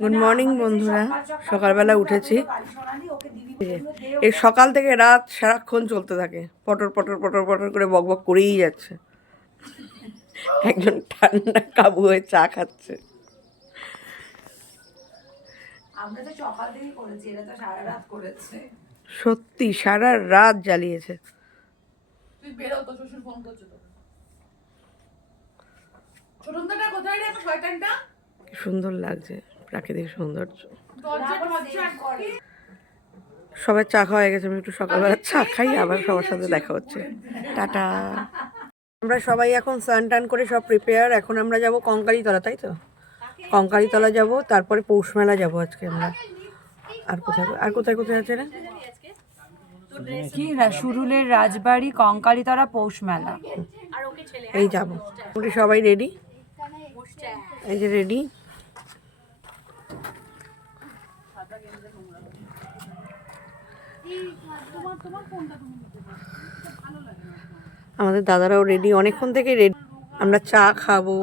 Good morning বন্ধুরা, সকালবেলা উঠেছি। এই সকাল থেকে রাত সারাক্ষণ চলতে থাকে, পটর পটর পটর পটর করে বক বক করেই যাচ্ছে। একজন ঠান্ডা কাবু হয়ে চা খাচ্ছে। আমরা তো সকাল থেকেই করেছি, এরা তো সারা রাত করেছে। সত্যি সারা রাত জ্বালিয়েছে। তুই বেরো, তো শ্বশুর ফোন করছে তো। ছোটনদাটা কোথায় রে, এখন শয়তানটা? কি সুন্দর লাগছে প্রাকৃতিক সৌন্দর্য। সবাই চা খাওয়া হয়ে গেছে, আমি একটু সকালবেলা চা খাই, আবার সবার সাথে দেখা হচ্ছে। টাটা। আমরা সবাই এখন স্নান টান করে সব প্রিপেয়ার। এখন আমরা যাব কঙ্কালীতলা, তাই তো? কঙ্কালীতলা যাব, তারপরে পৌষ মেলা যাবো আজকে আমরা। আর কোথায় কোথায় আছে না? কি সুরুলের রাজবাড়ি, কঙ্কালীতলা, পৌষ মেলা। এই যাবো। সবাই রেডি, এই যে রেডি। আমাদের দাদারাও রেডি, অনেকক্ষণ থেকে রেডি। আমরা চা খাবো,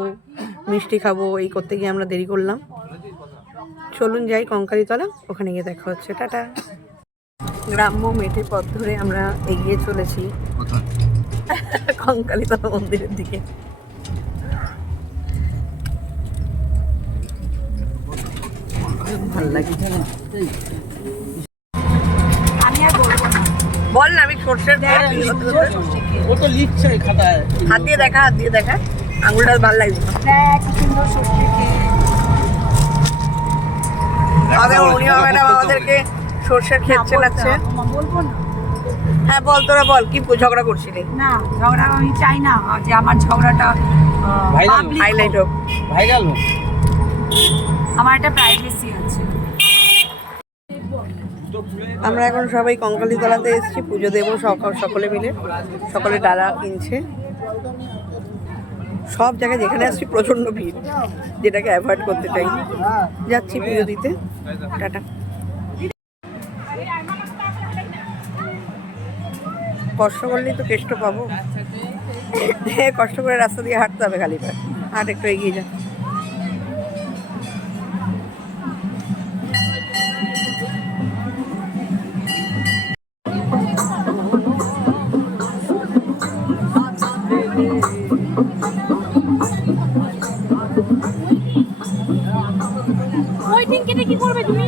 মিষ্টি খাবো, এই করতে গিয়ে আমরা দেরি করলাম। চলুন যাই কঙ্কালীতলা, ওখানে গিয়ে দেখা হচ্ছে। টাটা। গ্রাম্য মেঠে পথ ধরে আমরা এগিয়ে চলেছি কঙ্কালীতলা মন্দিরের দিকে। ভালো লাগে। বল না, আমি সর্ষের হাত দিয়ে দেখা, হাত দিয়ে দেখা, আঙুলটা ভালো লাগছে। আমাদের অনিমা ম্যাডাম আমাদেরকে সর্ষের ক্ষেত চেনাচ্ছে। হ্যাঁ বল, তোরা বল, কি ঝগড়া করছিলি? না ঝগড়া আমি চাই না, যে আমার ঝগড়াটা হাইলাইট হোক, ভাইরাল হোক। আমার একটা প্রাইভেসি আছে। আমরা এখন সবাই কঙ্কালীতলাতে এসেছি, পুজো দেবো সকলে মিলে। সকলে ডালা কিনছে। সব জায়গায় যেখানে আসছি প্রচণ্ড ভিড়, যেটাকে অ্যাভয়েড করতে চাই। যাচ্ছি পুজো দিতে। টাটা। কষ্ট করলেই তো কেষ্ট পাবো। হ্যাঁ, কষ্ট করে রাস্তা দিয়ে হাঁটতে হবে, খালি পায়ে হাঁট, একটু এগিয়ে যা। কি করবে তুমি?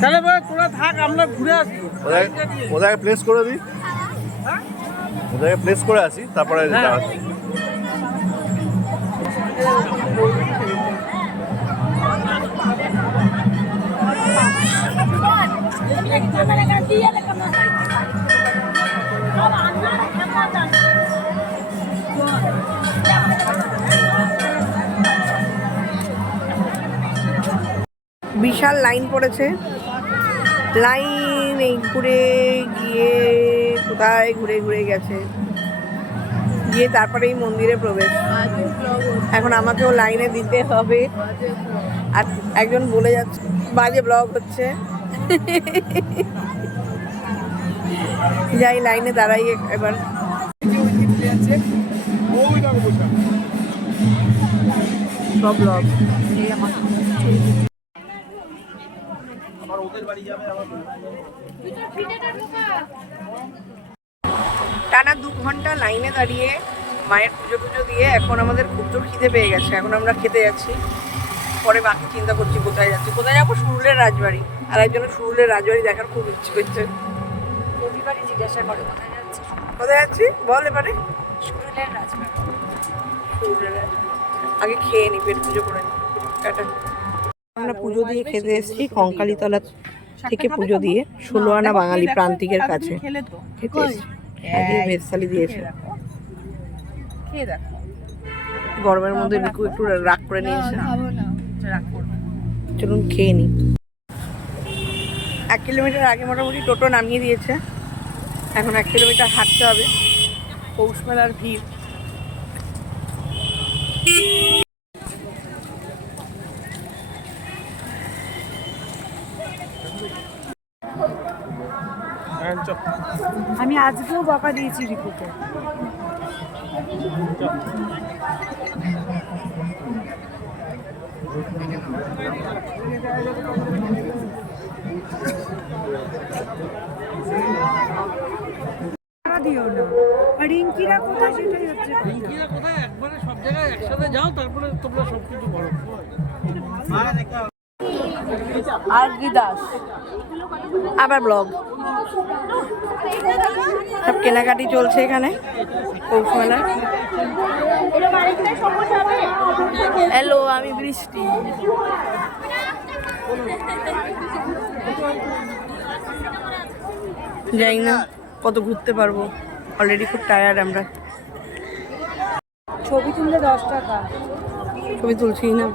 তাহলে তোরা থাক, আমরা ঘুরে আসি। ওদেরকে প্লেস করে দিই, ওদেরকে প্লেস করে আসি, তারপরে বিশাল লাইন পড়েছে। লাইন এই ঘুরে গিয়ে কোথায় ঘুরে ঘুরে গেছে, গিয়ে তারপরে এই মন্দিরে প্রবেশ। এখন আমাকেও লাইনে দিতে হবে। আর একজন বলে যাচ্ছে বাজে ব্লগ হচ্ছে। যাই লাইনে দাঁড়াই এবার। সব ব্লগ টানা 2 ঘন্টা লাইনে দাঁড়িয়ে মায়ের পুজো দিয়ে এখন আমাদের খুব জোর খিদে পেয়ে গেছে। এখন আমরা খেতে যাচ্ছি, পরে বাকি চিন্তা করছি কোথায় যাচ্ছি। কোথায় যাবো? সুরুলের রাজবাড়ি। আর একজনের সুরুলের রাজবাড়ি দেখার খুব ইচ্ছে করছে। প্রতিবারই জিজ্ঞাসা করে কোথায় যাচ্ছি। কোথায় যাচ্ছি বল এবারে? সুরুলের রাজবাড়ি। সুরুলের রাজবাড়ি। আগে খেয়ে নি, পেট পুজো করে নি। টাটা। আমরা পুজো দিয়ে খেতে এসেছি কঙ্কালীতলা থেকে, পুজো দিয়ে 16 আনা বাঙালি প্রান্তিকের কাছে খেতে এসেছি। আজকে ভেজ থালি দিয়েছে। খেয়ে দেখো। গরমের মধ্যে রিকু একটু রাগ করে নিয়েছে। খাবো না। রাগ করবো। চলুন খেয়ে নিই। 1 কিলোমিটার আগে মোটামুটি টোটো নামিয়ে দিয়েছে, এখন 1 কিলোমিটার হাঁটতে হবে। পৌষ মেলার ভিড়। আমি আজকেও বকা দিয়েছি রিকুকে। দিও না, রিঙ্কিরা কোথায় সেটাই হচ্ছে কথা। রিঙ্কিরা কোথায়? একবারে সব জায়গায় একসাথে যাও, তারপরে তোমরা সবকিছু করো। আর দাস আবার ব্লগ। সব কেনাকাটি চলছে এখানে পৌষ মেলায়। হ্যালো, আমি বৃষ্টি। যাই না কত ঘুরতে পারবো, অলরেডি খুব টায়ার্ড আমরা। ছবি তুললে 10 টাকা। ছবি তুলছি না।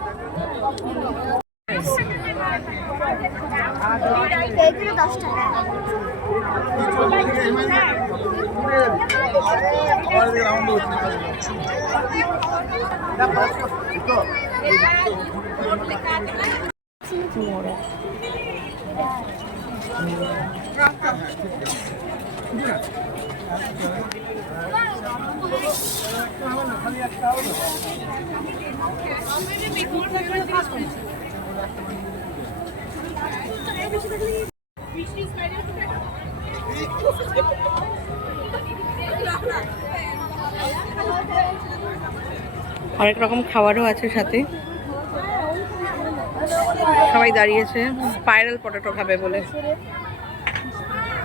অনেক রকম খাবারও আছে সাথে। সবাই দাঁড়িয়েছে স্পাইরাল পটেটো খাবে বলে।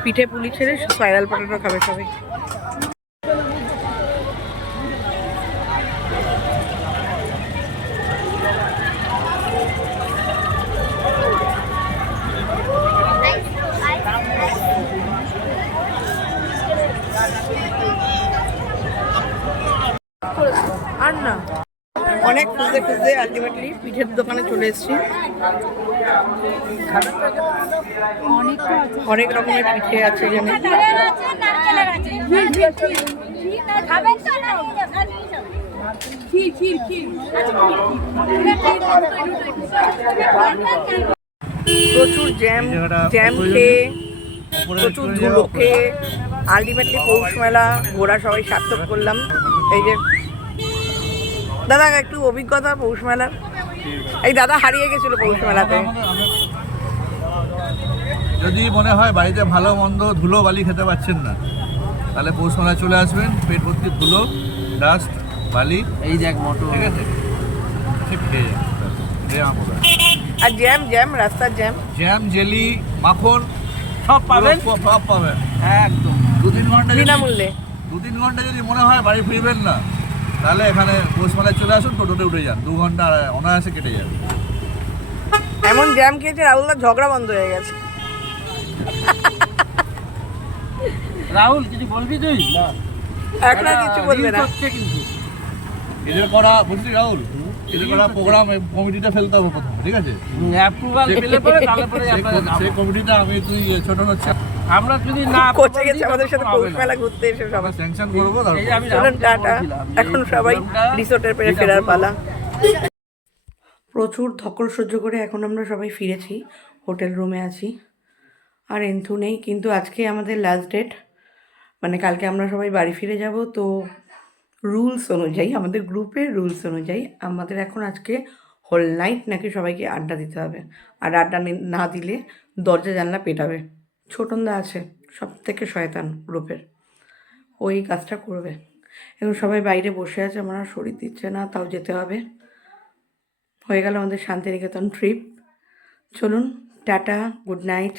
পিঠে পুলি ছেড়ে স্পাইরাল পটেটো খাবে সবাই। আর না, অনেক খুঁজতে খুঁজতে আলটিমেটলি পিঠের দোকানে চলে এসেছি। অনেক রকমের পিঠে আছে এখানে। প্রচুর জ্যাম খেয়ে, প্রচুর ধুলো খেয়ে আলটিমেটলি পৌষ মেলা ঘোরা সবাই সার্থক করলাম। এই যে দাদা একটু অভিজ্ঞতা পৌষ মেলার। এই দাদা হারিয়ে গেছিল পৌষ মেলাতে। যদি মনে হয় বাড়িতে ভালো মন্দ ধুলো বালি খেতে পাচ্ছেন না, তাহলে পৌষ মেলায় চলে আসবেন। পেট ভর্তি ধুলো, ডাস্ট, বালি, এই দেখ মোটর, ঠিক আছে, ঠিক খেয়ে যান। আর জ্যাম জ্যাম রাস্তার জ্যাম, জ্যাম, জেলি, মাখন সব পাবেন, সব পাবেন একদম 2-3 ঘন্টা। বিনামূল্যে 2-3 ঘন্টা যদি মনে হয় বাড়ি ফিরবেন না, তাহলে এখানে পৌষ মেলায় চলে আসুন, টোটোতে উঠে যান। 2 ঘন্টা অনায়াসে কেটে যাবে। এমন জ্যাম খেয়েছে রাহুলদার ঝগড়া বন্ধ হয়ে গেছে। রাহুল কিছু বলবি তুই? এখন আর কিছু বলবে না। কিন্তু এদের করা বুঝলি রাহুল, এদের করা প্রোগ্রাম কমিটিটা ফেলতে হবে প্রথম, ঠিক আছে? অ্যাপ্রুভাল পেলে পরে তারপরে সেই কমিটিটা আমি তুই ছোট হচ্ছে আমরা যদি না কোচে গেছে আমাদের সাথে পৌষ মেলা ঘুরতে এসে সবাই। আমরা স্যাংশন করবো। এই যে আমি চলুন টাটা, এখন সবাই রিসোর্টের পেরে ফেরার পালা। প্রচুর ধকল সহ্য করে এখন আমরা সবাই ফিরেছি, হোটেল রুমে আছি। আর এন্থু নেই, কিন্তু আজকে আমাদের লাস্ট ডেট, মানে কালকে আমরা সবাই বাড়ি ফিরে যাব। তো রুলস অনুযায়ী, আমাদের গ্রুপের রুলস অনুযায়ী আমাদের এখন আজকে হোল নাইট নাকি সবাইকে আড্ডা দিতে হবে। আর আড্ডা না দিলে দরজা জানলা পেটাবে। ছোটনদা আছে, সব থেকে শয়তান গ্রুপের, ওই কাজটা করবে। এখন সবাই বাইরে বসে আছে, আমার আর শরীর দিচ্ছে না, তাও যেতে হবে। হয়ে গেল আমাদের শান্তিনিকেতন ট্রিপ। চলুন টাটা, গুড নাইট।